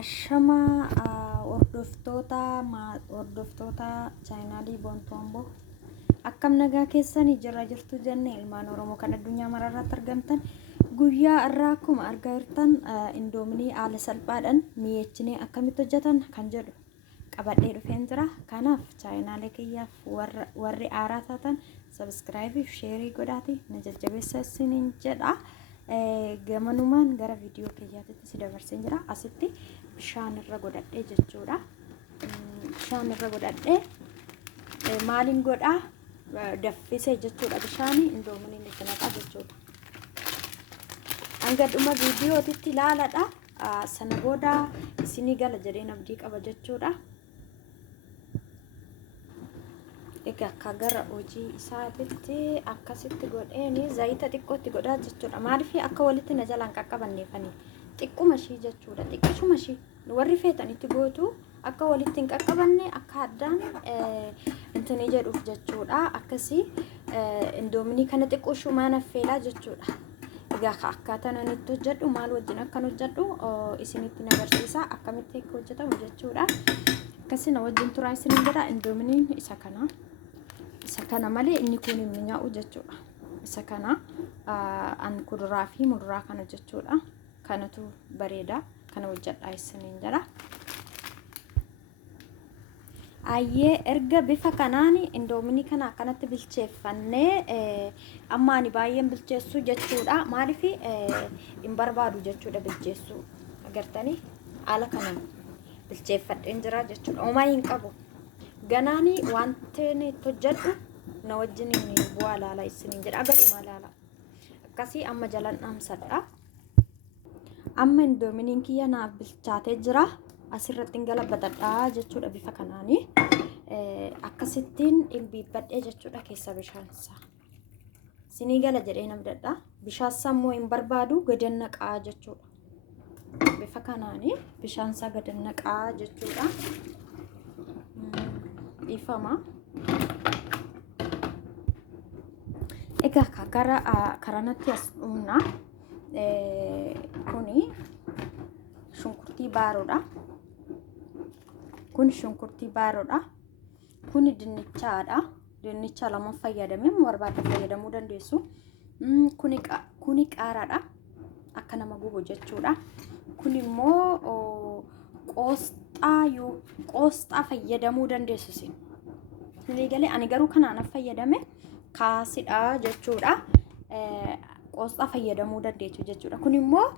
Ashama hordoftoota chaayinaalii Boontoombo akkam nagaa keessanii jirtu jenne ilmaan Oromoo kan addunyaa mararratti argamtan guyyaa irraa akkuma argaa jirtan indoominii haala salphaadhaan mi'eechinee akkamitti hojjetan kan jedhu qabadhee dhufeen jira. Kanaaf chaayinaalee kiyyaaf warri haaraa taatan sabskiraaybii fi sheerii godhaati na jajjabeessaa isiniin jedha. Gamanumaan gara viidiyoo kiyyaatitti si dabarseen jira. Asitti bishaan irra godhadhee jechuudha. Bishaan irra godhadhee maaliin godhaa daffisee jechuudha. Bishaanii indoominii itti naqaa jechuudha. Hanga dhuma viidiyootitti ilaaladha. Sana booda isinii gala jedheen abdii qaba jechuudha. Egaa akka gara hojii isaatitti akkasitti godheeni zayita xiqqootti godhaa jechuudha. Maaliif akka walitti na jalaan qaqqabanneefanii xiqquma ishii jechuudha. Xiqqishuma ishii warri feetanitti gootu akka walitti hin qaqqabanne akka addaan intini jedhuuf jechuudha. Akkasii indoominii kana xiqqooshuma naffeelaa jechuudha. Egaa akkaataan ani itti hojjedhu maal wajjin akkan hojjedhu isinitti agarsiisa akkamitti akka hojjetamu jechuudha. Akkasii na wajjin turaa isiniin jedha. Indoominiin isa kana malee inni kun hin mi'aawu jechuudha. Isa kana an kuduraa fi muduraa kana jechuudha. Kanatu bareeda. Kana hojjedhaa isiniin jedha. Ayyee erga bifa kanaan indoominii kana akkanatti bilcheeffannee amma ani baay'een bilcheessu jechuudha. Maaliif hin barbaadu jechuudha bilcheessu. Agartanii haala kanaan bilcheeffadheen jira jechuudha. Homaa hin qabu. Ganaani wanti itti hojjedhu na wajjin bu'aa ilaalaa isiniin jedha. Agadhuma ilaala. Akkasii amma jalan dhaamsadha. Amma indoominiin kiyya naaf bilchaatee jira. Asirratti galabatadhaa jechuudha bifa kanaanii. Akkasittiin dhilbiibbadhee jechuudha keessa bishaansaa. Isinii gala jedhee nabdadha. Bishaansaa immoo hin barbaadu gadan naqaa jechuudha. Bifa kanaanii bishaansaa gadan naqaa jechuudha. Ifama. Egaa gara karanatti as dhumna. Kuni shunkurtii baaroodha. Kun shunkurtii baaroodha. Kuni dinnichaadha. Dinnicha lama fayyadamee barbaadde fayyadamuu dandeessu. Kuni qaaraadha. Akka nama gubu jechuudha. Kun immoo qoosxaa fayyadamuu dandeessu isin. Isinii galee ani garuu kanaan fayyadame kaasidha jechuudha. Qoosxaa fayyadamuu dandeessu jechuudha. Kun immoo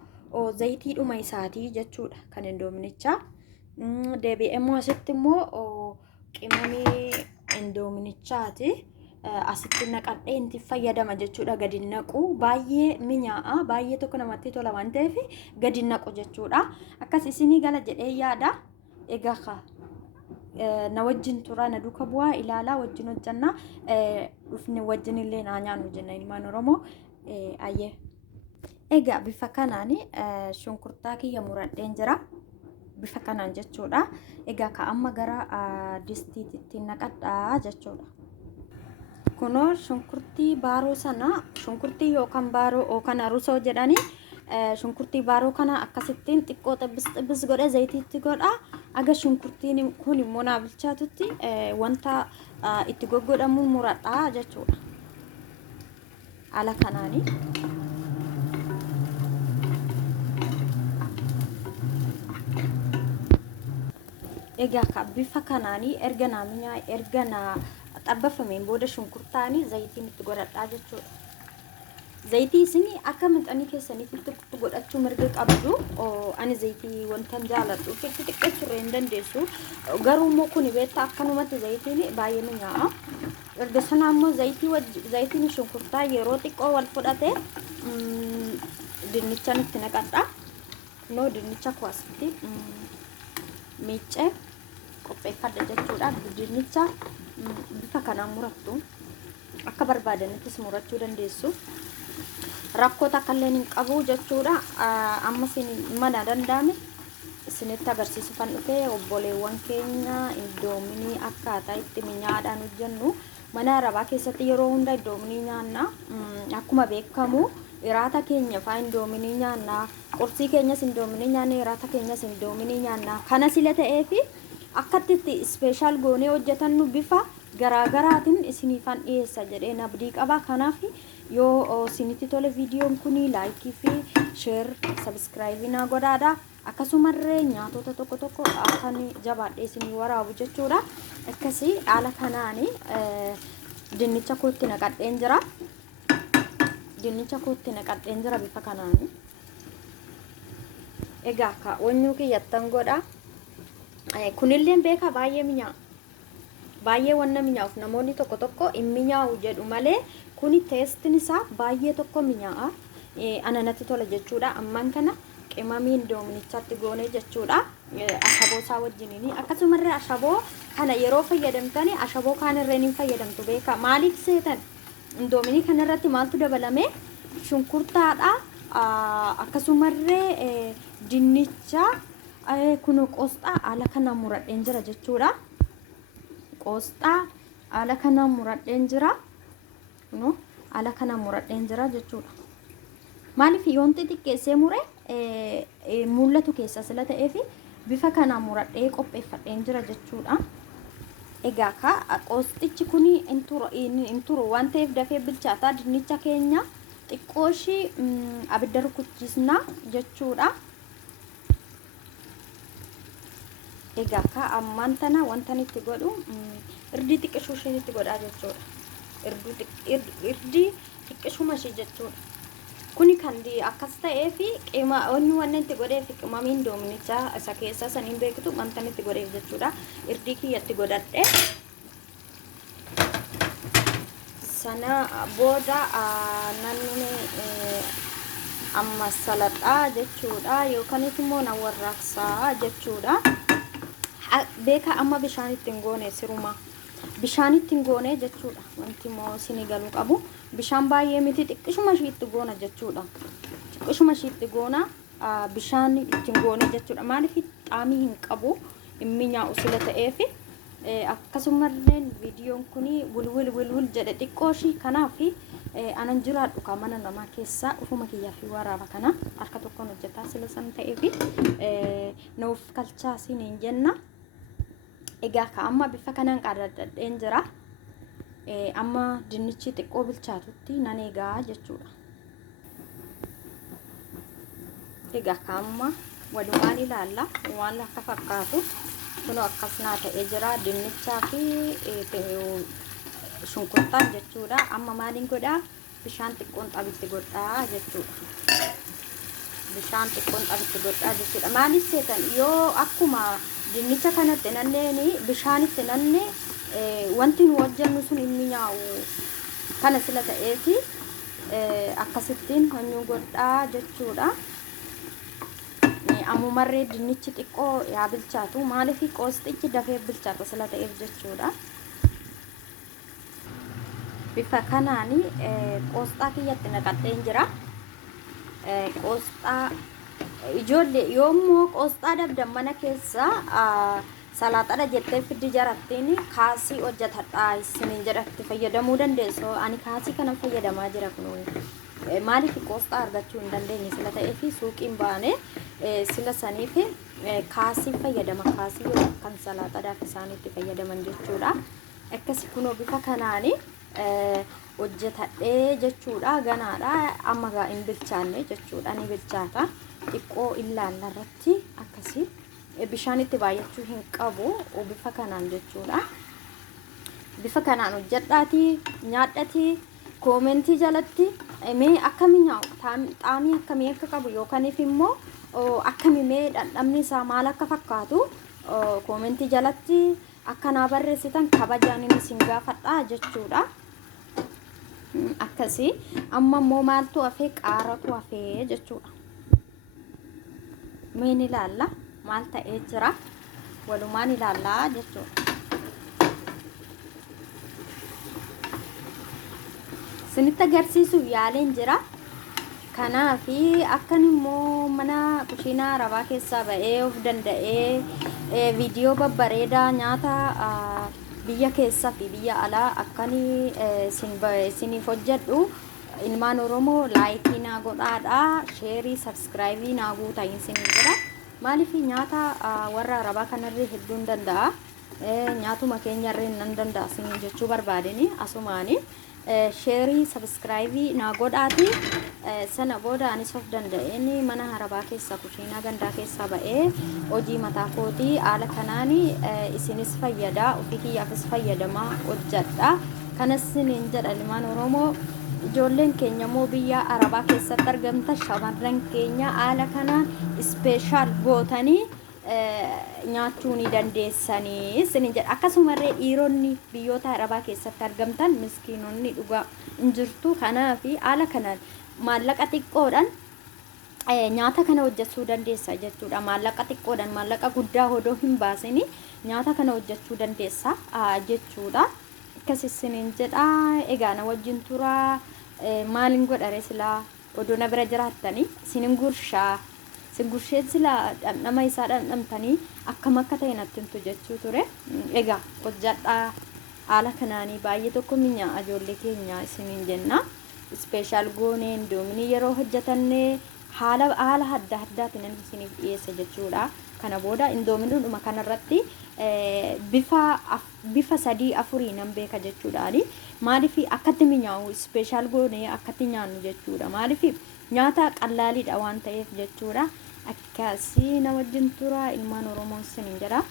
zayitiidhuma isaatii jechuudha kan indoominichaa. Deebi'ee immoo asitti immoo qimamii indoominichaati. Asitti naqadhee itti fayyadama jechuudha. Gadi naqu baay'ee mi'aa'a, baay'ee tokko namatti tola waan ta'eef gadi naqu jechuudha. Akkas isinii gala jedhee yaada. Egaa na wajjin tura na duuka bu'aa ilaalaa wajjin hojjannaa. Dhufni wajjin illee naa nyaannu jenna ilmaan Oromoo. Ayyee. Egaa bifa kanaan shunkurtaa kiyya muradheen jira. Bifa kanaan jechuudha. Egaa amma gara distiitti naqadhaa jechuudha. Kunoo shunkurtii baaroo sana shunkurtii yookaan baaroo yookaan arusoo jedhanii shunkurtii baaroo kana akkasittiin xiqqoo xibbis godhe zayitiitti godha. Aga shunkurtiin kun immoo naa bilchaatutti wanta itti goggodhamu muradhaa jechuudha. Haala kanaanii. Egaa bifa kanaanii erga naa xabbafameen booda shunkurtaanii zayitiin itti godhadhaa jechuudha. Zayitii isinii akka minxanii keessaniitti godhachuu mirga qabdu. Ani zayitii wantan jaaladhu xiqqeessuu hin dandeessu. Garuu immoo kun beektaa akkanumatti zayitiin baay'ee mi'aa'a. Erga sanaa immoo zayitiin shunkurtaa yeroo xiqqoo wal fudhate dinnichaan itti naqadha. Noo dinnicha kuwasitti miicee qopheeffadha jechuudha. Dinnicha bifa kanaan murattu akka barbaadanittis murachuu dandeessu. Rakkoo takka illee hin qabu jechuudha. Amma isin mana danda'ame isinitti agarsiisuufan dhufee obboleewwan keenya indoominii akkaataa itti mi'aadhaan hojjennu mana arabaa keessatti yeroo hunda indoominii nyaanna. Akkuma beekamu iraata keenya faa indoominii nyaannaa, qursii keenyas indoominii nyaannee, iraata keenyas indoominii nyaannaa. Kana sila ta'eefi akkatti ispeeshaal goonee hojjetannu bifa garaagaraatiin isiniifan dhiyeessa jedheen abdii qaba. Kanaaf yoo isinitti tole viidiyoon kuni laayikii fi sheer sabskraayibii naa godhaadha. Akkasumallee nyaatota tokko tokko akkan jabaadhee isinii waraabu jechuudha. Akkasii haala kanaani dinnicha kootti naqadheen jira. Dinnicha kootti naqadheen jira bifa kanaani. Egaa akka wanyuu kiyyattan godha. Kunillee beeka baay'ee mi'aawa. Baay'ee wanna mi'aawuf namoonni tokko tokko hin mi'aawu jedhu malee kuni teestiin isaa baay'ee tokko mi'aawa. Ana natti tola jechuudha. Ammaan kana qimamiin doominichatti goonee jechuudha. Ashaboo isaa wajjiniin akkasumallee ashaboo kana yeroo fayyadamtani ashaboo kaanirreen hin fayyadamtu beeka. Maaliif seetan doominii kanarratti maaltu dabalame shunkurtaadha. Akkasumallee dinnicha kun qosxaa haala kana muradheen jira jechuudha. Qosxaa haala kana muradheen jira. No haala kana muradheen jira jechuudha. Maaliif yoonti xiqqeessee mure mul'atu keessa sila ta'eefi bifa kana muradhee qopheeffadheen jira jechuudha. Egaa ka qosxichi kuni inturu waan ta'eef dafee bilchaataa dinnicha keenya xiqqooshi abidda rukuchisna jechuudha. Egaa ka ammaan tana wantan itti godhu irdii xiqqishuu isheetti godhaa jechuudha. Irdii xiqqishuma ishee jechuudha. Kuni kan akkas ta'eefi onni wanni itti godheef qimamiin doominichaa isa keessa saniin beektu wantan itti godheef jechuudha. Irdii kiyyatti godhadhe sana booda nanni amma saladhaa jechuudha yookanis immoo na warraaqsaa jechuudha. Beeka amma bishaan ittiin goone siruma bishaan ittiin goone jechuudha. Wanti moo isinii galuu qabu bishaan baay'ee miti xiqqishuma ishiitti goona jechuudha. Xiqqishuma ishiitti goona bishaan ittiin goone jechuudha. Maaliif xaamii hin qabu hin mi'aawu sila ta'eefi akkasumallee viidiyoon kuni wilwil jedhe xiqqooshi kanaaf anan jiraadhu ka mana namaa keessa ufuma kiyyaa fi waraaba kana harka tokkoon hojjetaa sila san ta'eefi nuuf kalchaa isiniin jenna. Egaa ka amma bifa kanaan qaadadheen jira. Amma dinnichi xiqqoo bilchaatutti nan eegaa jechuudha. Egaa ka amma walumaan ilaalla waan akka fakkaatu kunoo akkas naa ta'ee jira dinnichaa fi shunkurtaan jechuudha. Amma maaliin godhaa bishaan xiqqoon xabitti godhaa jechuudha. Bishaan xiqqoon xabitti godhaa jechuudha. Maaliif seetan yoo akkuma dinnicha kanatti nanneeni bishaanitti nanne wanti nu hojjennu sun hin mi'aawu kana sila ta'eefi akkasittiin hanyuu godhaa jechuudha. Ammumarree dinnichi xiqqoo yaa bilchaatu maaliif qosxichi dafee bilchaata sila ta'eef jechuudha. Bifa kanaani qosxaa kiyyatti naqadheen jira. Qosxaa ijoollee yoommoo qosxaa dabdan mana keessa salaaxadha jettee fiddi jarattiin kaasii hojjetadhaa isiniin jedhatti fayyadamuu dandeessu. Ani kaasii kana fayyadamaa jira kun maaliif qosxaa argachuu hin dandeenye sila ta'eefi suuqiin baane sila saniif kaasii fayyadama. Kaasii yoo kan salaaxadhaaf isaaniitti fayyadaman jechuudha. Akkasi kunoo bifa kanaani hojjetadhee jechuudha. Ganaadha amma gaa hin bilchaanne jechuudha. Ni bilchaata xiqqoo ilaalla irratti akkasii bishaan itti baay'achuu hin qabu bifa kanaan jechuudha. Bifa kanaan hojjedhaati nyaadhati koomentii jalatti mee akkamii nyaa'u xaamii akkamii akka qabu yookaaniif immoo akkamii mee dhandhamni isaa maal akka fakkaatu koomentii jalatti akkanaa barreessitan kabajaan isin gaafadha jechuudha. Akkasii amma immoo maaltu hafee qaaratu hafee jechuudha. Meen ilaalla maal ta'ee jira walumaan ilaallaa jechuudha. Sinitti agarsiisuuf yaaleen jira. Kanaafi akkan immoo mana kushiinaa arabaa keessaa ba'ee of danda'ee viidiyoo babbareedaa nyaata biyya keessaa fi biyya alaa akkanii isiniif hojjedhu ilmaan Oromoo laayikii naa godhaadha, sheerii sabskiraayibii naa guutaa isiniin jedha. Maaliif nyaata warra Arabaa kanarree hedduun danda'a, nyaatuma keenyarree nan danda'a isiniin jechuu barbaadeni asumaani. Sheerii sabskiraayibii naa godhaati. Sana booda anis of danda'een mana Arabaa keessa kushiinaa gandaa keessaa ba'ee hojii mataa kootii haala kanaan isinis fayyada, ofii kiyyaafis fayyadamaa hojjedha. Kanas isiniin jedha ilmaan Oromoo, ijoolleen keenya immoo biyya Arabaa keessatti argamta, shamarran keenya haala kanaan ispeeshaal gootanii nyaachuu ni dandeessanii isiniin jedha. Akkasumallee dhiironni biyyoota Arabaa keessatti argamtan miskiinonni dhugaa hin jirtu. Kanaaf haala kanaan maallaqa xiqqoodhaan nyaata kana hojjechuu dandeessa jechuudha. Maallaqa xiqqoodhaan maallaqa guddaa hodoo hin baasini nyaata kana hojjechuu dandeessa jechuudha. Akkas isiniin jedha. Egaa na wajjin tura. Maalin godhare silaa odoo na bira jiraattanii isinin gurshaa. Isin gurshee silaa dhamdhama isaa dhamdhamtanii akkam akka ta'e natti himtu jechuu ture. Egaa hojjedhaa. Haala kanaanii baay'ee tokko minyaa'a ijoollee keenya isiniin jenna. Ispeeshaal goonee indoominii yeroo hojjetannee haala adda addaatiin isiniif dhiyeessa jechuudha. Kana booda indoominuudhuma kanarratti bifa 3-4 nan beeka jechuudhaani. Maaliif akkatti minyaa'u ispeeshaal goonee akkatti nyaannu jechuudha. Maaliif nyaata qallaaliidha waan ta'eef jechuudha. Akkasii na wajjin tura ilmaan Oromoo isiniin jedha.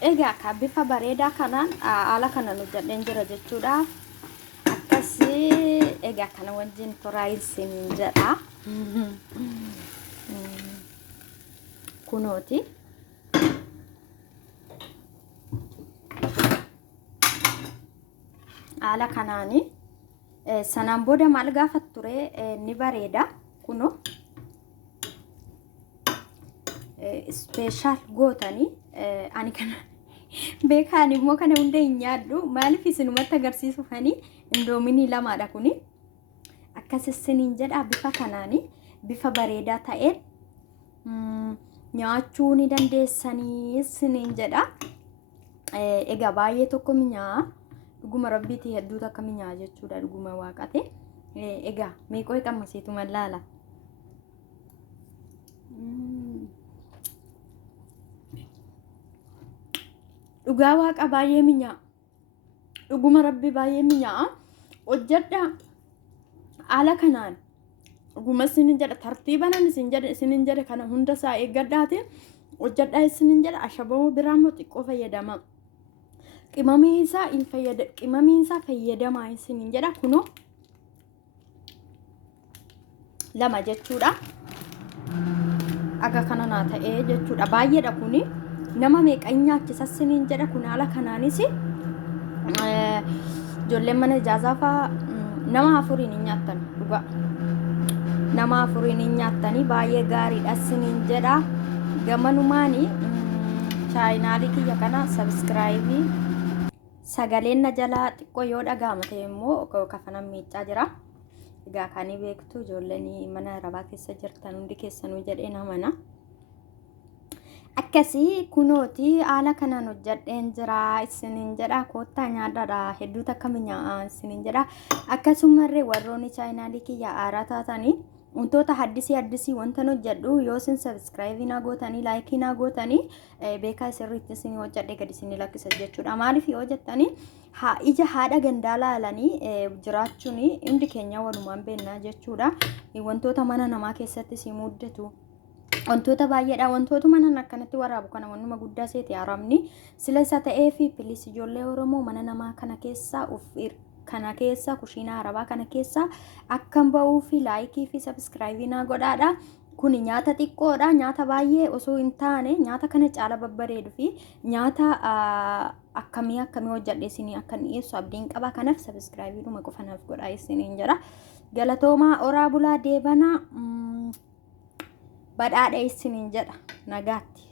Egaa akka bifa bareedaa kanaan haala kanaan hojjedheen jira jechuudha. Akkasii egaa kana wajjin tura isiniin jedha. Kunooti. Haala kanaani sanaan booda maal gaafa ture ni bareeda. Kuno ispeeshaal gootanii ani kana beekaan immoo kana hunda hin nyaadhu. Maaliif isinumatti agarsiisuufani indoominii lamaadha kuni. Akkas isiniin jedha. Bifa kanaani bifa bareedaa ta'een nyaachuu ni dandeessanii isiniin jedha. Egaa baay'ee tokko minyaa'a. Dhuguma rabbiitii hedduu takka minyaa'a jechuudha. Dhuguma waaqate. Egaa meeqoo qammasiitu mallaala. Dhugaa waaqa baay'ee minyaa'a. Dhuguma rabbi baay'ee minyaa'a. Hojjedha haala kanaan. Dhuguma isiniin jedha tartiibanan isiniin jedha kana hunda isaa eeggadhaati. Hojjedha isiniin jedha. Ashaboo biraa immoo xiqqoo fayyadama. Qimamii isaa fayyadamaa isiniin jedha. Kunoo lama jechuudha. Aga kana naa ta'ee jechuudha. Baay'eedha kuni. Nama meeqa nyaachisa isiniin jedha. Kun haala kanaanis ijoolleen mana ijaazaa fa'aa nama 4 hin nyaattan dhugaa. Nama 4 hin nyaattanii baay'ee gaariidha isiniin jedha. Gamanumaani chaayinaalii kiyya kana sabskiraayibii sagaleen na jalaa xiqqoo yoo dhagahama ta'e immoo kafanan miicaa jira. Egaa kaanii beektu ijoolleen mana Arabaa keessa jirtan hundi keessanuu jedhee namana. Akkasii kunooti haala kanaan hojjedheen jira isiniin jedha. Koottaa nyaadhaadha hedduu takka minyaa'a isiniin jedha. Akkasumallee warroonni chaayinaalii kiyya haaraa taatanii wantoota haddisii wantan hojjedhu yoo isin sabskiraayibii naa gootanii laayikii naa gootanii beekaa sirriitti isin hojjedhe gadi isin lakkisa jechuudha. Maaliif yoo jettanii ija haadha gandaa laalanii jiraachuun hundi keenya walumaan beennaa jechuudha. Wantoota mana namaa keessatti si muddatu wantoota baay'eedha. Wantoota mana akkanatti waraabu kana wannuma guddaa seeti haramni sila isa ta'ee fi pilis ijoollee Oromoo mana namaa kana keessaa kana keessa kushiinaa Arabaa kana keessa akkam ba'uu fi laayikii fi sabskiraayibii naa godhaadha. Kun nyaata xiqqoodha. Nyaata baay'ee osoo hin taane nyaata kana caala babbareedu fi nyaata akkamii hojjedhe isinii akka dhiyeessu abdiin qaba. Kanaaf sabskiraayibiidhuma qofa naaf godhaa isiniin jira. Galatoomaa oraa bulaa deebanaa badhaadha isiniin jedha. Nagaatti.